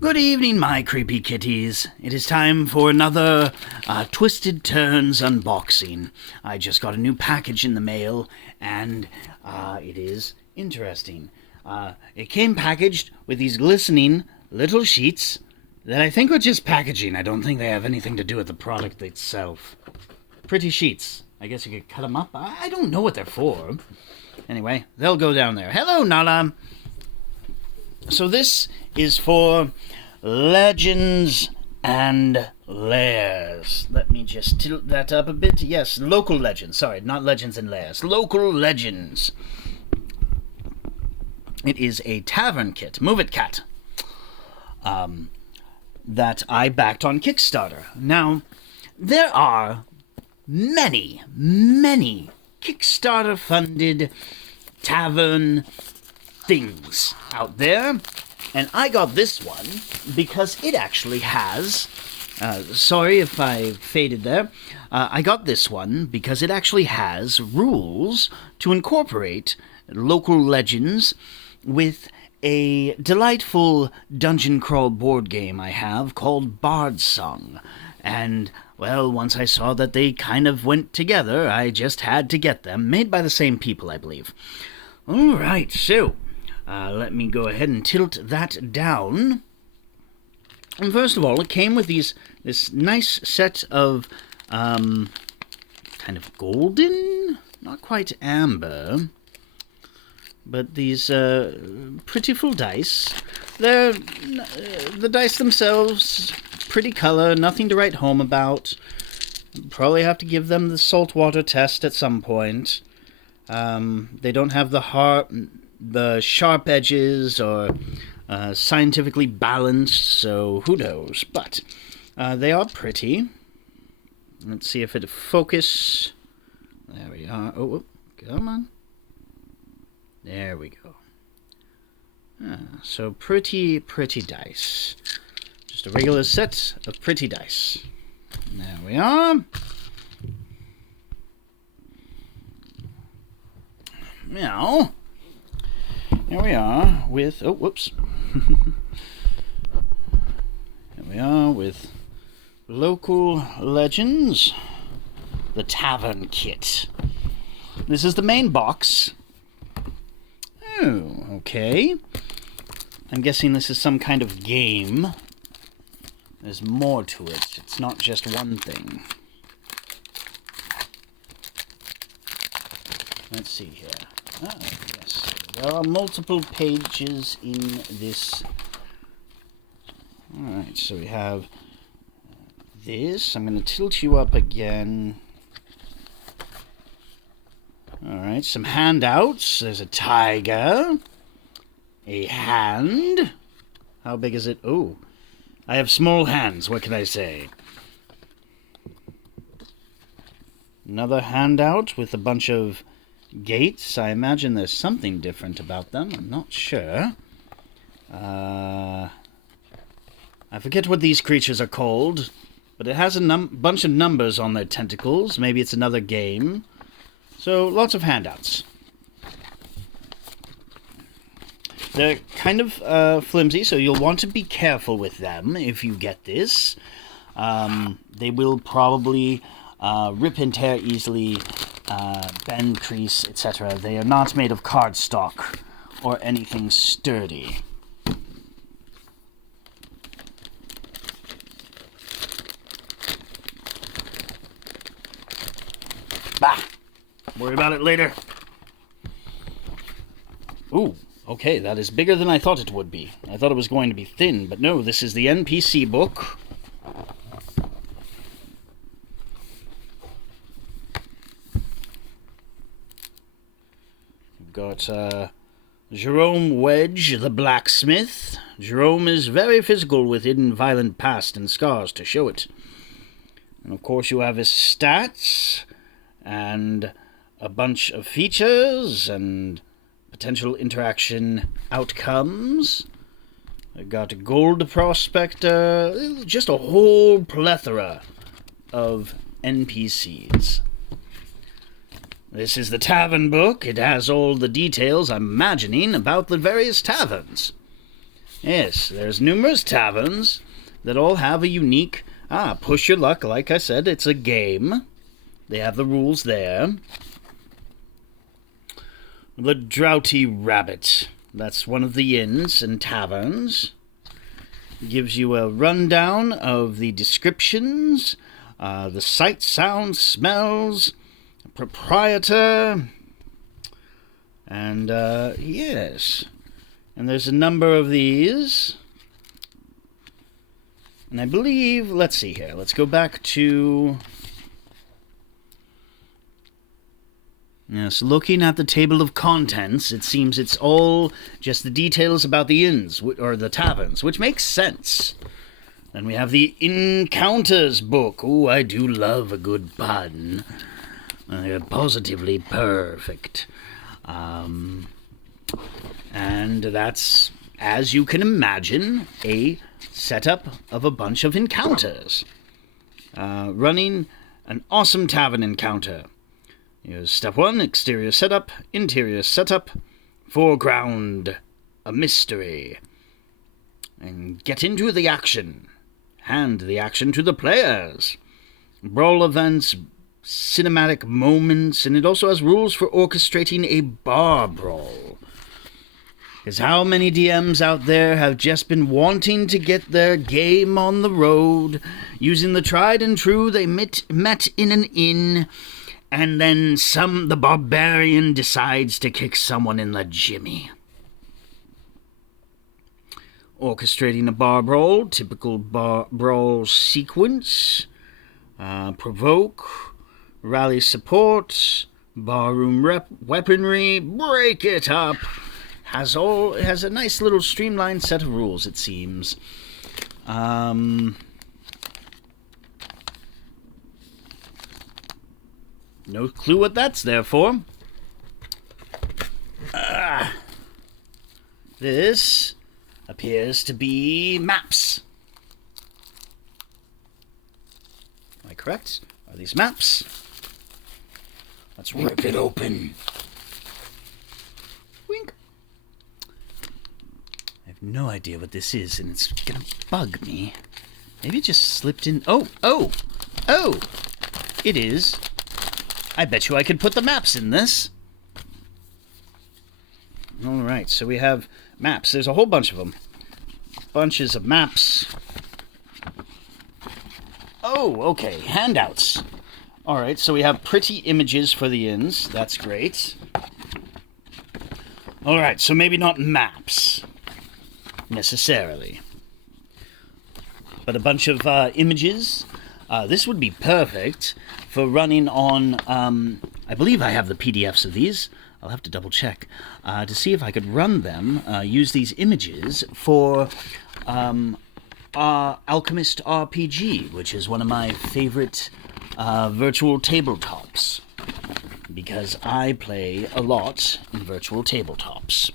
Good evening, my creepy kitties. It is time for another Twisted Turns unboxing. I just got a new package in the mail, and it is interesting. It came packaged with these glistening little sheets that I think are just packaging. I don't think they have anything to do with the product itself. Pretty sheets. I guess you could cut them up. I don't know what they're for. Anyway, they'll go down there. Hello, Nala. So this is for Legends and Lairs. Let me just tilt that up a bit. Yes, local legends. Sorry, not Legends and Lairs. Local legends. It is a tavern kit. Move it, cat. That I backed on Kickstarter. Now, there are many Kickstarter-funded tavern things out there, and I got this one because it actually has, sorry if I faded there, I got this one because it actually has rules to incorporate local legends with a delightful dungeon crawl board game I have called Bard Song. And, well, once I saw that they kind of went together, I just had to get them, made by the same people, I believe. Alright, so let me go ahead and tilt that down. And first of all, it came with this nice set of kind of golden, not quite amber, but these pretty full dice. They're the dice themselves, pretty color, nothing to write home about. Probably have to give them the saltwater test at some point. They don't have the sharp edges or scientifically balanced, so who knows. But they are pretty. Let's see if it'll focus. There we are. Oh, come on. There we go. So pretty dice. Just a regular set of pretty dice. There we are. Now, here we are with... Oh, whoops. Here we are with Local Legends, the Tavern Kit. This is the main box. Oh, okay. I'm guessing this is some kind of game. There's more to it. It's not just one thing. Let's see here. Oh, yes. There are multiple pages in this. Alright, so we have this. I'm going to tilt you up again. Alright, some handouts. There's a tiger. A hand. How big is it? Oh, I have small hands. What can I say? Another handout with a bunch of gates. I imagine there's something different about them. I'm not sure. I forget what these creatures are called, but it has a bunch of numbers on their tentacles. Maybe it's another game. So, lots of handouts. They're kind of flimsy, so you'll want to be careful with them if you get this. They will probably rip and tear easily, bend, crease, etc. They are not made of cardstock or anything sturdy. Bah! Worry about it later. Ooh, okay, that is bigger than I thought it would be. I thought it was going to be thin, but no, this is the NPC book. We've got Jerome Wedge, the blacksmith. Jerome is very physical with hidden violent past and scars to show it. And of course you have his stats and a bunch of features and potential interaction outcomes. I got a gold prospector, just a whole plethora of NPCs. This is the tavern book. It has all the details, I'm imagining, about the various taverns. Yes, there's numerous taverns that all have a unique... Push Your Luck, like I said, it's a game. They have the rules there. The Droughty Rabbit. That's one of the inns and taverns. Gives you a rundown of the descriptions, the sights, sounds, smells, proprietor, and yes. And there's a number of these. And I believe, let's see here, let's go back to... Yes, looking at the table of contents, it seems it's all just the details about the inns, or the taverns, which makes sense. Then we have the Encounters book. Ooh, I do love a good pun. They're positively perfect. And that's, as you can imagine, a setup of a bunch of encounters. Running an awesome tavern encounter. Here's step 1, exterior setup, interior setup, foreground, a mystery. And get into the action. Hand the action to the players. Brawl events, cinematic moments, and it also has rules for orchestrating a bar brawl. Because how many DMs out there have just been wanting to get their game on the road, using the tried and true they met in an inn, and then the barbarian decides to kick someone in the jimmy. Orchestrating a bar brawl, typical bar brawl sequence, provoke, rally support, barroom weaponry, break it up. Has a nice little streamlined set of rules, it seems. No clue what that's there for. This appears to be maps. Am I correct? Are these maps? Let's rip it open. Wink. I have no idea what this is, and it's gonna bug me. Maybe it just slipped in. Oh! It is. I bet you I could put the maps in this. Alright, so we have maps. There's a whole bunch of them. Bunches of maps. Oh, okay. Handouts. Alright, so we have pretty images for the inns. That's great. Alright, so maybe not maps. Necessarily. But a bunch of images. This would be perfect for running on... I believe I have the PDFs of these. I'll have to double check to see if I could run them, use these images for Alchemist RPG, which is one of my favorite virtual tabletops, because I play a lot in virtual tabletops.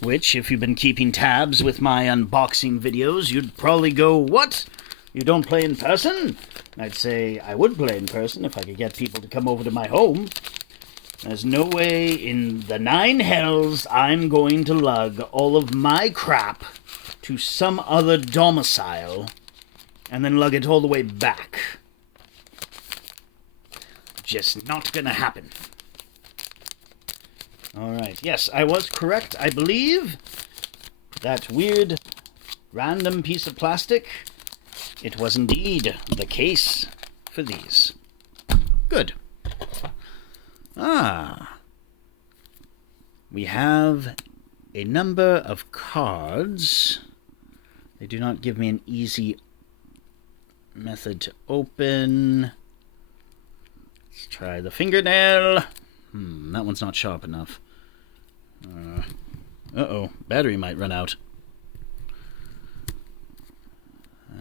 Which, if you've been keeping tabs with my unboxing videos, you'd probably go, what? You don't play in person? I'd say I would play in person if I could get people to come over to my home. There's no way in the 9 hells I'm going to lug all of my crap to some other domicile and then lug it all the way back. Just not gonna happen. Alright, yes, I was correct, I believe. That weird, random piece of plastic, it was indeed the case for these. Good. We have a number of cards. They do not give me an easy method to open. Let's try the fingernail. That one's not sharp enough. Uh-oh, battery might run out.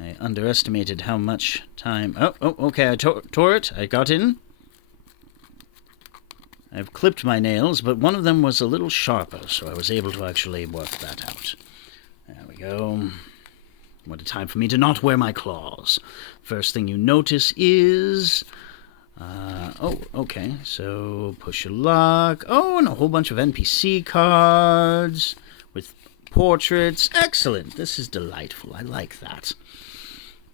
I underestimated how much time... Oh, okay, I tore it. I got in. I've clipped my nails, but one of them was a little sharper, so I was able to actually work that out. There we go. What a time for me to not wear my claws. First thing you notice is... okay, so push your luck. Oh, and a whole bunch of NPC cards with portraits. Excellent. This is delightful. I like that.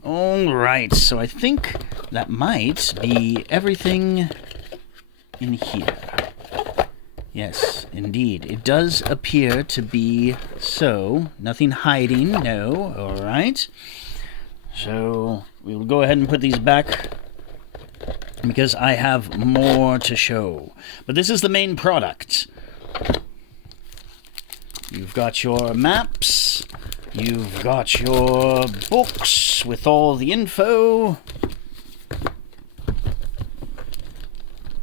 All right, so I think that might be everything in here. Yes, indeed. It does appear to be so. Nothing hiding, no. All right. So we'll go ahead and put these back because I have more to show. But this is the main product. You've got your maps. You've got your books with all the info.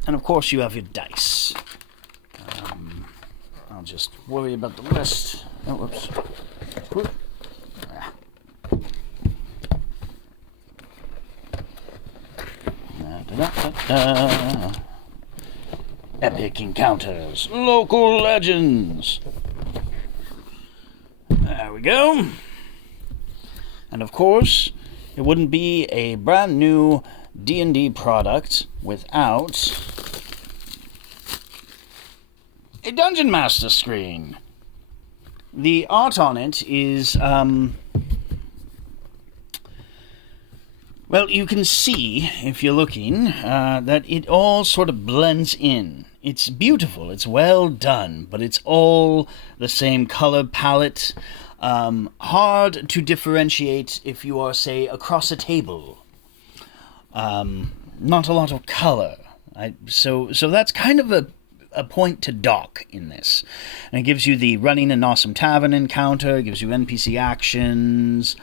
And of course you have your dice. I'll just worry about the rest. Oh, whoops. Whoop. Epic encounters. Local legends. There we go. And of course, it wouldn't be a brand new D&D product without a Dungeon Master screen. The art on it is, well, you can see, if you're looking, that it all sort of blends in. It's beautiful, it's well done, but it's all the same color palette. Hard to differentiate if you are, say, across a table. Not a lot of color. So that's kind of a point to dock in this. And it gives you the running an awesome tavern encounter, gives you NPC actions,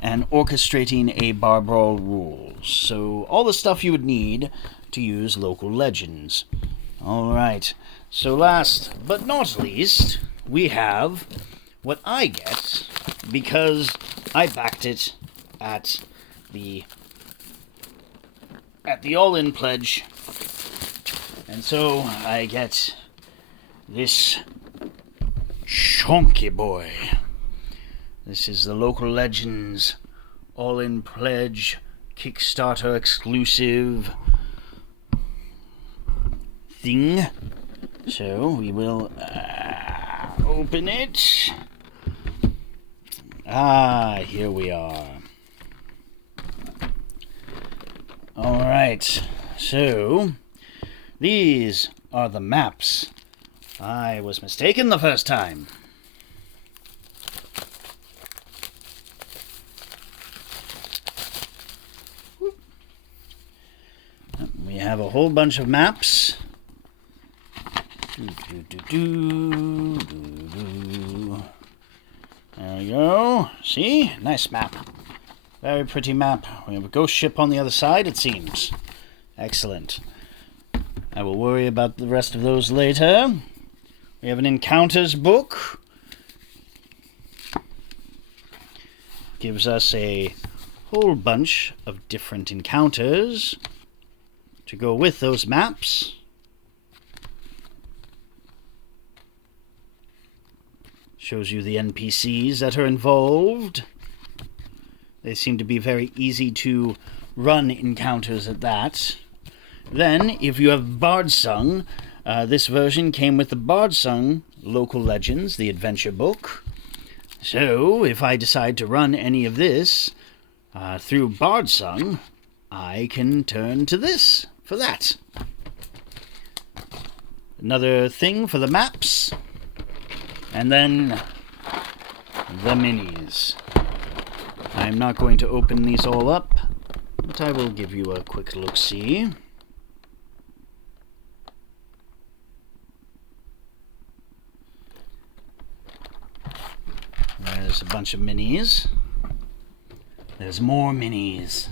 and orchestrating a bar brawl rules. So all the stuff you would need to use local legends. Alright, so last but not least, we have what I get because I backed it at the all-in pledge. And so I get this chunky boy. This is the Local Legends all-in pledge Kickstarter exclusive thing. So we will open it. Here we are. Alright, so these are the maps. I was mistaken the first time. We have a whole bunch of maps. There we go. See? Nice map. Very pretty map. We have a ghost ship on the other side, it seems. Excellent. I will worry about the rest of those later. We have an encounters book. Gives us a whole bunch of different encounters to go with those maps. Shows you the NPCs that are involved. They seem to be very easy to run encounters at that. Then, if you have Bardsung, this version came with the Bardsung Local Legends, the adventure book. So, if I decide to run any of this through Bardsung, I can turn to this for that. Another thing for the maps. And then the minis. I'm not going to open these all up, but I will give you a quick look-see. There's a bunch of minis. There's more minis.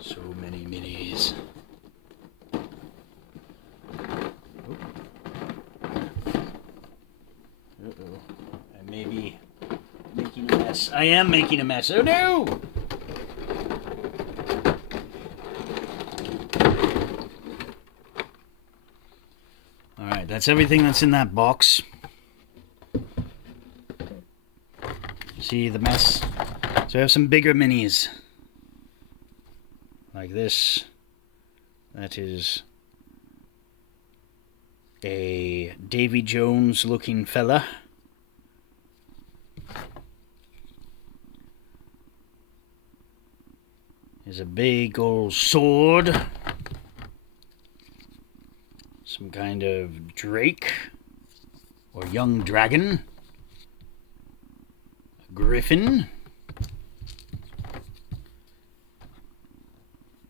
So many minis. Uh-oh. I may be making a mess. I am making a mess. Oh no! Alright, that's everything that's in that box. See the mess? So I have some bigger minis. Like this. That is a Davy Jones looking fella. There's a big old sword. Some kind of drake. Or young dragon. A griffin.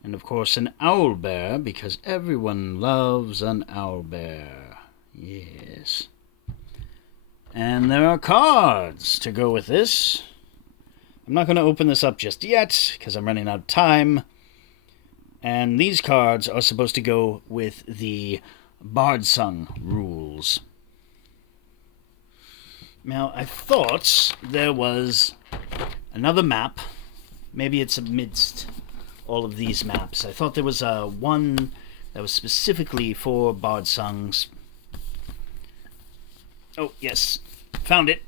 And of course an owlbear, because everyone loves an owlbear. Yes. And there are cards to go with this. I'm not going to open this up just yet, because I'm running out of time. And these cards are supposed to go with the Bardsung rules. Now, I thought there was another map. Maybe it's amidst all of these maps. I thought there was one that was specifically for Bardsungs. Oh, yes. Found it.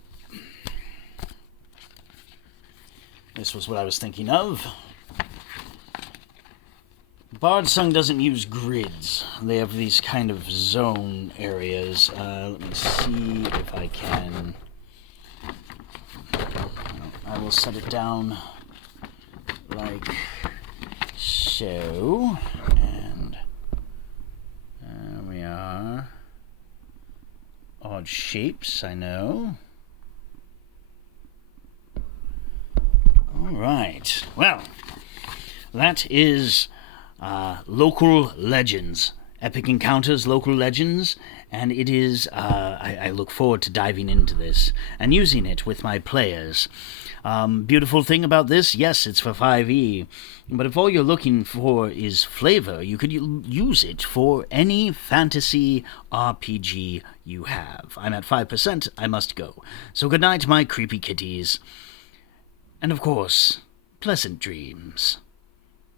This was what I was thinking of. Bardsung doesn't use grids. They have these kind of zone areas. Let me see if I can... I will set it down like so. And there we are. Odd shapes, I know. Alright. Well, that is Local Legends. Epic Encounters, Local Legends. And it is, I look forward to diving into this and using it with my players. Beautiful thing about this, yes, it's for 5e. But if all you're looking for is flavor, you could use it for any fantasy RPG you have. I'm at 5%, I must go. So good night, my creepy kitties. And of course, pleasant dreams.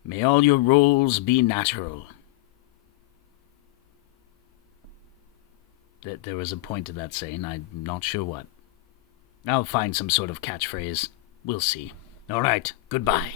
May all your rolls be natural. There was a point to that saying, I'm not sure what. I'll find some sort of catchphrase. We'll see. All right, goodbye.